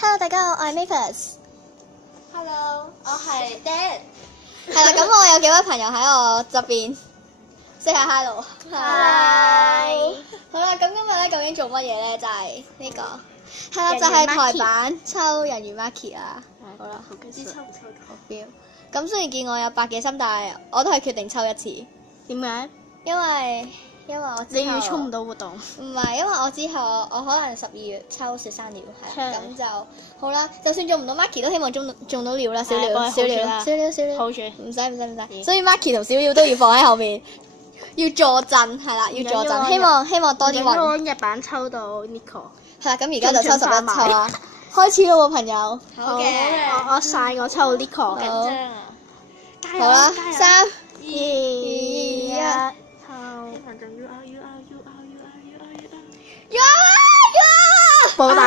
Hello， 大家好，我係 Mavis。Hello， 我係 Dad。係啦，咁我有幾位朋友喺我側邊，say 下 hello。Hi。好啦，咁今日咧究竟做乜嘢咧？就係呢個係啦，就係台版抽人魚 Marky 啦。好啦，唔知抽唔抽到？好 feel。咁雖然見我有百幾心，但係我都係決定抽一次。點解？因為我之後你預測唔到活動。唔係，因為我之後我可能12月抽雪山鳥，係啦，咁就好啦。就算中唔到 Marky 都希望中到鳥啦，小鳥。好住，唔使。所以 Marky 同小鳥都要放喺後面，要助陣，係啦，要助陣。希望多啲運。我日版抽到 Nico。係啦，咁而家就抽11抽啦，開始咯喎，朋友。好嘅。我晒我抽 Nico。緊張啊！好啦，3、2、1， 抽。保底，保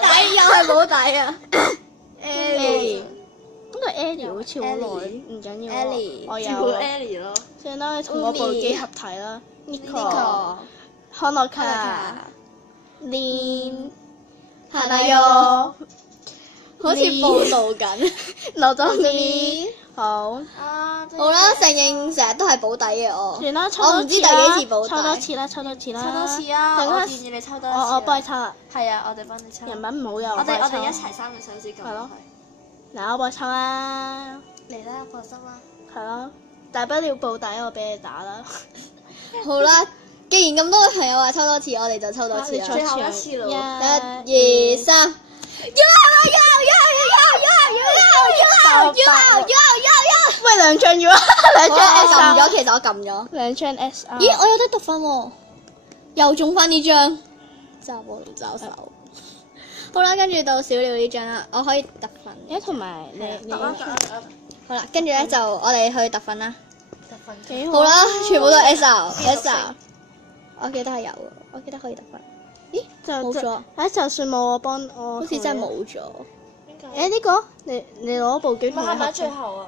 底又係保底啊 ！Ellie，呢個 Ellie 好似好耐，唔緊要。Ellie，我有 Ellie 咯。算啦，你同我部機合體啦。Nico， Honoka，Lin， Hanayo， 好似報道緊，留咗啲。好。好啦，承認成日都係保底嘅我。算啦，我唔知第幾次保底。抽多次啦。抽多次啊！我建議你抽多次。我幫你抽啦。係啊，我哋幫你抽。人品唔好又我哋一齊3個手指撳。係咯。嗱，我幫你抽啦。嚟啦，放心啦。係咯，大不了保底，我俾你打啦。好啦，既然咁多位朋友話抽多次，我哋就抽多次啦。最後一次咯。1、2、3。喂，2張要啊，2張 S 撳咗，其實我撳咗。 2張 S。咦，我有得得分喎，又中翻呢張。揸波龍抓手。好啦，跟住到小鳥呢張啦，我可以得分。誒，同埋你好啦，跟住咧就我哋去得分啦。得分幾好啦，全部都係 SR。我記得係有嘅，我記得可以得分。咦，冇咗。就算冇我幫我，好似真係冇咗。誒呢個，你攞部機同係咪我合最後啊？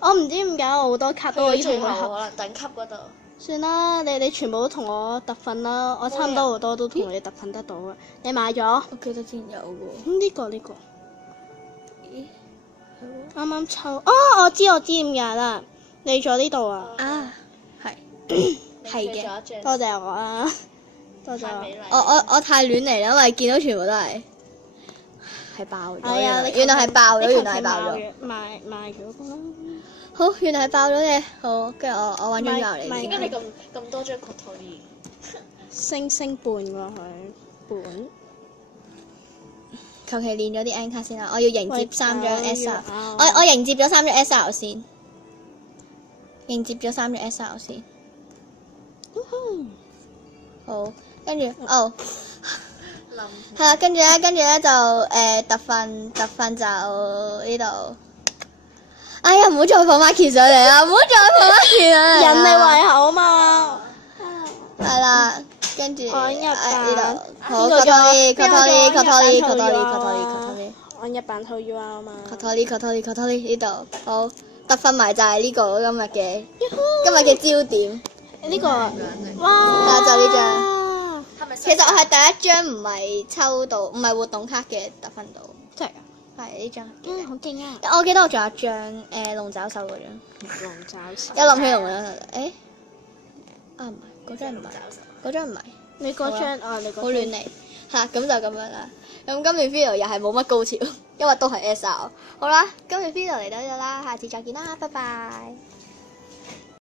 我唔知點解我好多卡都可以同最佢合。後可能等級嗰度。算啦，你全部都同我特訓啦，我差唔多好多都同你特訓得到啊。你買咗？我記得之前有喎。呢個。咦？啱啱抽。哦，我知點解啦。你咗呢度啊？啊，係嘅。多謝我啊！多謝我太亂嚟啦，因為見到全部都係爆咗。係啊，原來係爆咗，你原來係爆咗。賣咗個啦。好，原來係爆咗嘅。好，跟住我揾張油嚟。點解你咁多張 code 星半喎佢本。求其練咗啲 N 卡先啦，我要迎接3張 SR。我迎接咗3張 SR 先。好，跟住係啦，跟住咧就特訓就呢度。哎呀，唔好再放 Marky 上嚟啦，唔好再放 Marky 上嚟。人哋胃口嘛。係啦，跟住呢度。好 Kotori。按日版套 U 啊嘛。Kotori 呢度。好，得分埋就係呢個今日嘅焦點。呢個。哇！就呢張。係咪？其實我係第一張唔係抽到，唔係活動卡嘅得分到。真係㗎？係呢張。好勁啊！我記得我仲有張龍爪獸嗰張。龍爪獸。一諗起龍爪獸，唔係，嗰張唔係。你嗰張你嗰張。好亂嚟。嚇，咁就咁樣啦。咁今年 video 又係冇乜高潮，因為都係 SR。好啦，今年 video 嚟到呢度啦，下次再見啦，拜拜。